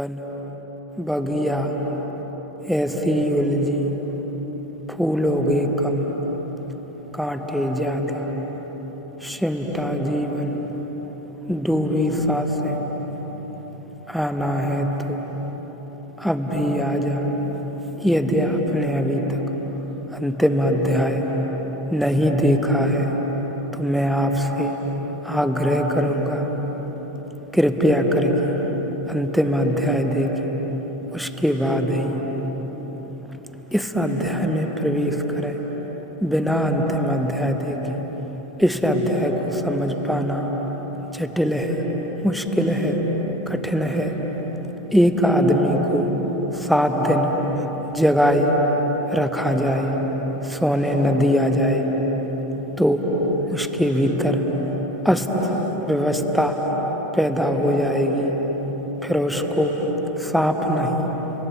बन बगिया ऐसी उलझी, फूलोगे कम कांटे ज्यादा, सिमटा जीवन डूबी सांसें, आना है तो अब भी आजा। यदि आपने अभी तक अंतिम अध्याय नहीं देखा है तो मैं आपसे आग्रह करूँगा, कृपया करके अंतिम अध्याय देखें, उसके बाद ही इस अध्याय में प्रवेश करें। बिना अंतिम अध्याय देखे इस अध्याय को समझ पाना जटिल है, मुश्किल है, कठिन है। एक आदमी को 7 दिन जगाए रखा जाए, सोने न दिया जाए तो उसके भीतर अस्त व्यवस्था पैदा हो जाएगी। फिर उसको साफ नहीं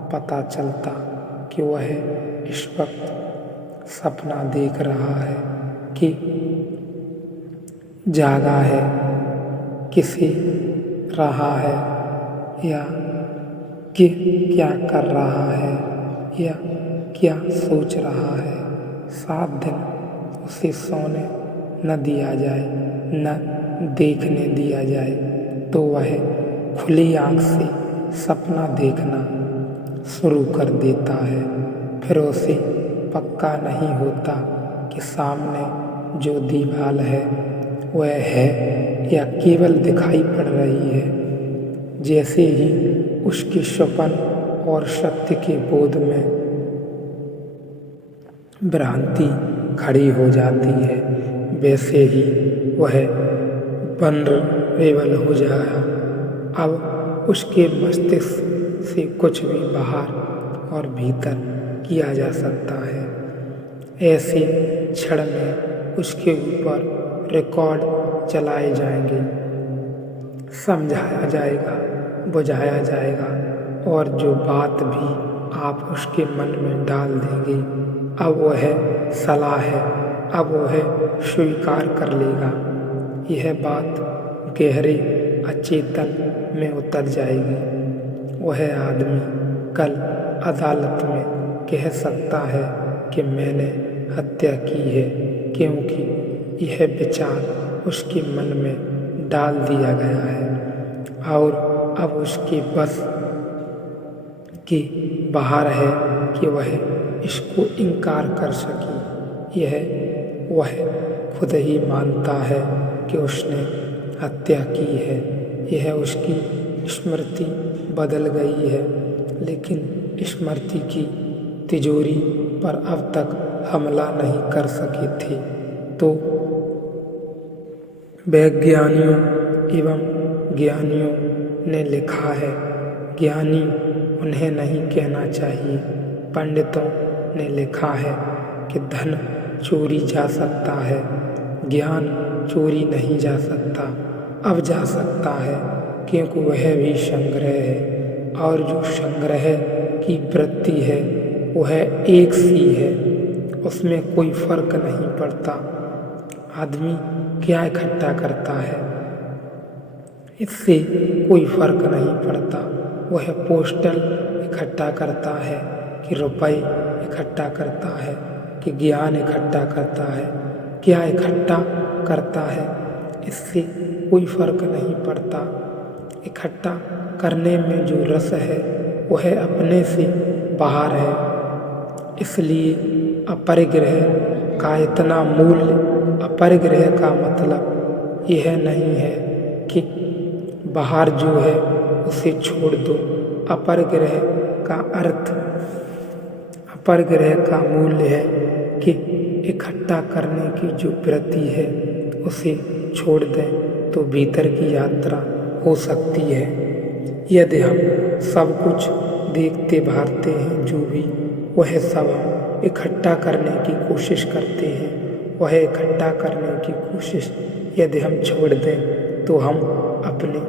पता चलता कि वह इस वक्त सपना देख रहा है कि जागा है, किसे रहा है या कि क्या कर रहा है या क्या सोच रहा है। 7 दिन उसे सोने न दिया जाए, न देखने दिया जाए तो वह खुली आँख से सपना देखना शुरू कर देता है। फिर उसे पक्का नहीं होता कि सामने जो दीवार है वह है या केवल दिखाई पड़ रही है। जैसे ही उसकी स्वप्न और सत्य के बोध में भ्रांति खड़ी हो जाती है, वैसे ही वह वल्नरेबल हो जाएगा। अब उसके मस्तिष्क से कुछ भी बाहर और भीतर किया जा सकता है। ऐसे क्षण में उसके ऊपर रिकॉर्ड चलाए जाएंगे, समझाया जाएगा, बुझाया जाएगा और जो बात भी आप उसके मन में डाल देंगे अब वह सलाह है, अब वह स्वीकार कर लेगा। यह बात गहरे अचेतन में उतर जाएगी। वह आदमी कल अदालत में कह सकता है कि मैंने हत्या की है, क्योंकि यह विचार उसके मन में डाल दिया गया है और अब उसके बस के बाहर है कि वह इसको इनकार कर सके। यह वह खुद ही मानता है कि उसने हत्या की है। यह उसकी स्मृति बदल गई है, लेकिन स्मृति की तिजोरी पर अब तक हमला नहीं कर सके थे। तो वैज्ञानिकों एवं ज्ञानियों ने लिखा है, ज्ञानी उन्हें नहीं कहना चाहिए। पंडितों ने लिखा है कि धन चोरी जा सकता है, ज्ञान चोरी नहीं जा सकता। अब जा सकता है क्योंकि वह भी संग्रह है और जो संग्रह की वृत्ति है वह एक सी है, उसमें कोई फर्क नहीं पड़ता। आदमी क्या इकट्ठा करता है इससे कोई फर्क नहीं पड़ता। वह पोस्टल इकट्ठा करता है कि रुपए इकट्ठा करता है कि ज्ञान इकट्ठा करता है, क्या इकट्ठा करता है इससे कोई फर्क नहीं पड़ता। इकट्ठा करने में जो रस है वह अपने से बाहर है। इसलिए अपरिग्रह का इतना मूल्य, अपरिग्रह का मतलब यह नहीं है कि बाहर जो है उसे छोड़ दो। अपरिग्रह का अर्थ, अपरिग्रह का मूल्य है कि इकट्ठा करने की जो वृत्ति है उसे छोड़ दें तो भीतर की यात्रा हो सकती है। यदि हम सब कुछ देखते भालते हैं, जो भी वह सब हम इकट्ठा करने की कोशिश करते हैं, वह इकट्ठा करने की कोशिश यदि हम छोड़ दें तो हम अपने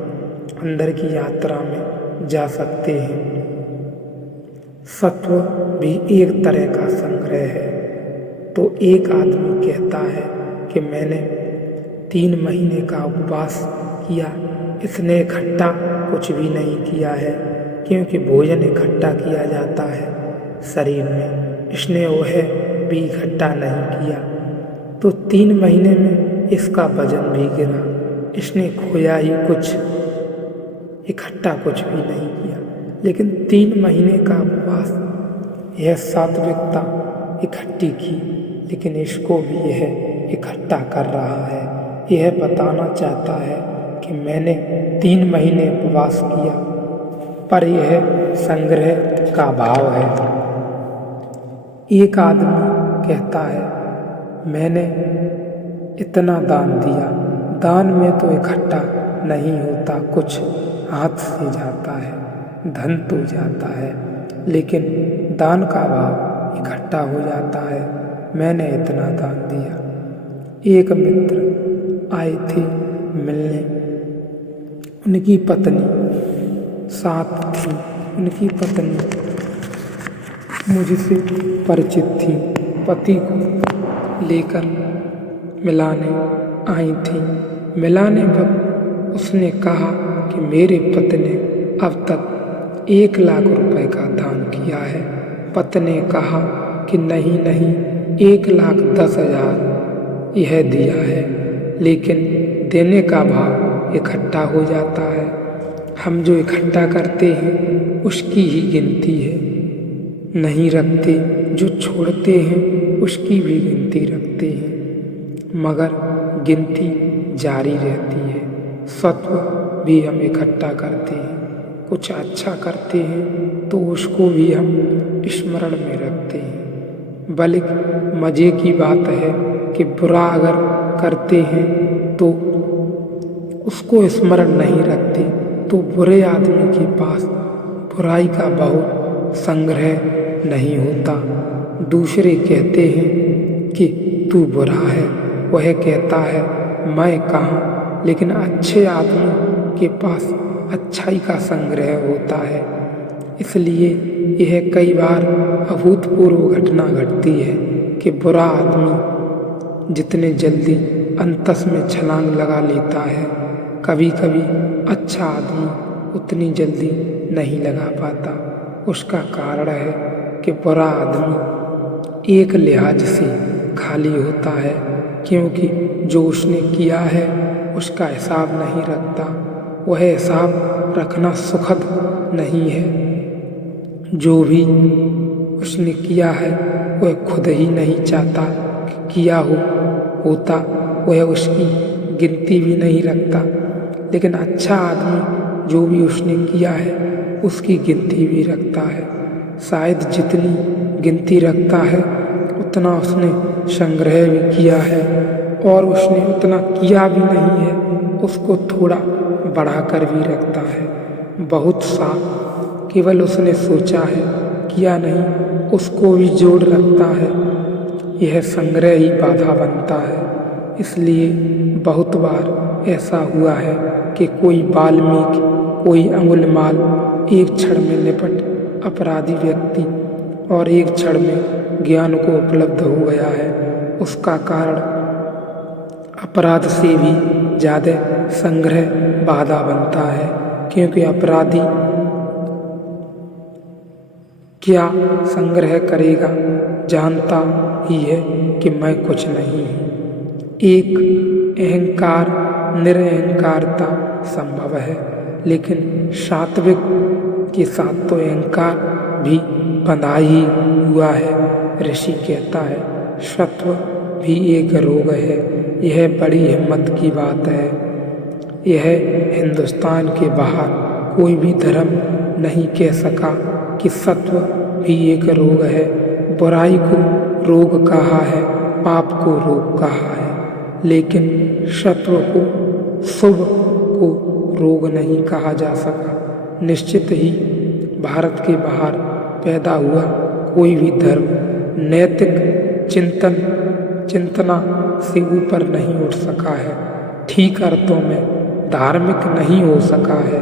अंदर की यात्रा में जा सकते हैं। सत्व भी एक तरह का संग्रह है। तो एक आदमी कहता है कि मैंने 3 महीने का उपवास किया, इसने इकट्ठा कुछ भी नहीं किया है। क्योंकि भोजन इकट्ठा किया जाता है शरीर में, इसने वह भी इकट्ठा नहीं किया, तो 3 महीने में इसका वजन भी गिरा। इसने खोया ही कुछ, इकट्ठा कुछ भी नहीं किया। लेकिन 3 महीने का उपवास, यह सात्विकता इकट्ठी की, लेकिन इसको भी यह इकट्ठा कर रहा है। यह बताना चाहता है कि मैंने 3 महीने उपवास किया, पर यह संग्रह का भाव है। एक आदमी कहता है, मैंने इतना दान दिया, दान में तो इकट्ठा नहीं होता, कुछ हाथ से जाता है, धन तो जाता है, लेकिन दान का भाव इकट्ठा हो जाता है। मैंने इतना दान दिया। एक मित्र आए थे मिलने, उनकी पत्नी साथ थी। उनकी पत्नी मुझसे परिचित थी, पति को लेकर मिलाने आई थी। मिलाने पर उसने कहा कि मेरे पति ने अब तक 1 लाख रुपए का दान किया है। पति ने कहा कि नहीं नहीं, 1,10,000 यह दिया है, लेकिन देने का भाव इकट्ठा हो जाता है। हम जो इकट्ठा करते हैं उसकी ही गिनती है, नहीं रखते, जो छोड़ते हैं उसकी भी गिनती रखते हैं, मगर गिनती जारी रहती है। सत्व भी हम इकट्ठा करते हैं, कुछ अच्छा करते हैं तो उसको भी हम स्मरण में रखते हैं। बल्कि मज़े की बात है कि बुरा अगर करते हैं तो उसको स्मरण नहीं रखते, तो बुरे आदमी के पास बुराई का बहुत संग्रह नहीं होता। दूसरे कहते हैं कि तू बुरा है, वह कहता है मैं कहाँ, लेकिन अच्छे आदमी के पास अच्छाई का संग्रह होता है। इसलिए यह कई बार अभूतपूर्व घटना घटती है कि बुरा आदमी जितने जल्दी अंतस में छलांग लगा लेता है, कभी कभी अच्छा आदमी उतनी जल्दी नहीं लगा पाता। उसका कारण है कि बुरा आदमी एक लिहाज से खाली होता है, क्योंकि जो उसने किया है उसका हिसाब नहीं रखता। वह हिसाब रखना सुखद नहीं है। जो भी उसने किया है वह खुद ही नहीं चाहता कि किया होता, वह उसकी गिनती भी नहीं रखता। लेकिन अच्छा आदमी जो भी उसने किया है उसकी गिनती भी रखता है। शायद जितनी गिनती रखता है उतना उसने संग्रह भी किया है, और उसने उतना किया भी नहीं है, उसको थोड़ा बढ़ाकर भी रखता है। बहुत सा केवल उसने सोचा है, किया नहीं, उसको भी जोड़ रखता है। यह संग्रह ही बाधा बनता है। इसलिए बहुत बार ऐसा हुआ है कि कोई वाल्मीकि, कोई अंगुलिमाल एक क्षण में निपट अपराधी व्यक्ति और एक क्षण में ज्ञान को उपलब्ध हो गया है। उसका कारण अपराध से भी ज़्यादा संग्रह बाधा बनता है, क्योंकि अपराधी क्या संग्रह करेगा, जानता ही है कि मैं कुछ नहीं हूँ। एक अहंकार निरअहंकारता संभव है, लेकिन सात्विक के साथ तो अहंकार भी बंधा ही हुआ है। ऋषि कहता है सत्व भी एक रोग है। यह बड़ी हिम्मत की बात है। यह हिंदुस्तान के बाहर कोई भी धर्म नहीं कह सका कि सत्व भी एक रोग है। बुराई को रोग कहा है, पाप को रोग कहा है, लेकिन सत्व को, शुभ को रोग नहीं कहा जा सका। निश्चित ही भारत के बाहर पैदा हुआ कोई भी धर्म नैतिक चिंतना से ऊपर नहीं उठ सका है, ठीक अर्थों में धार्मिक नहीं हो सका है।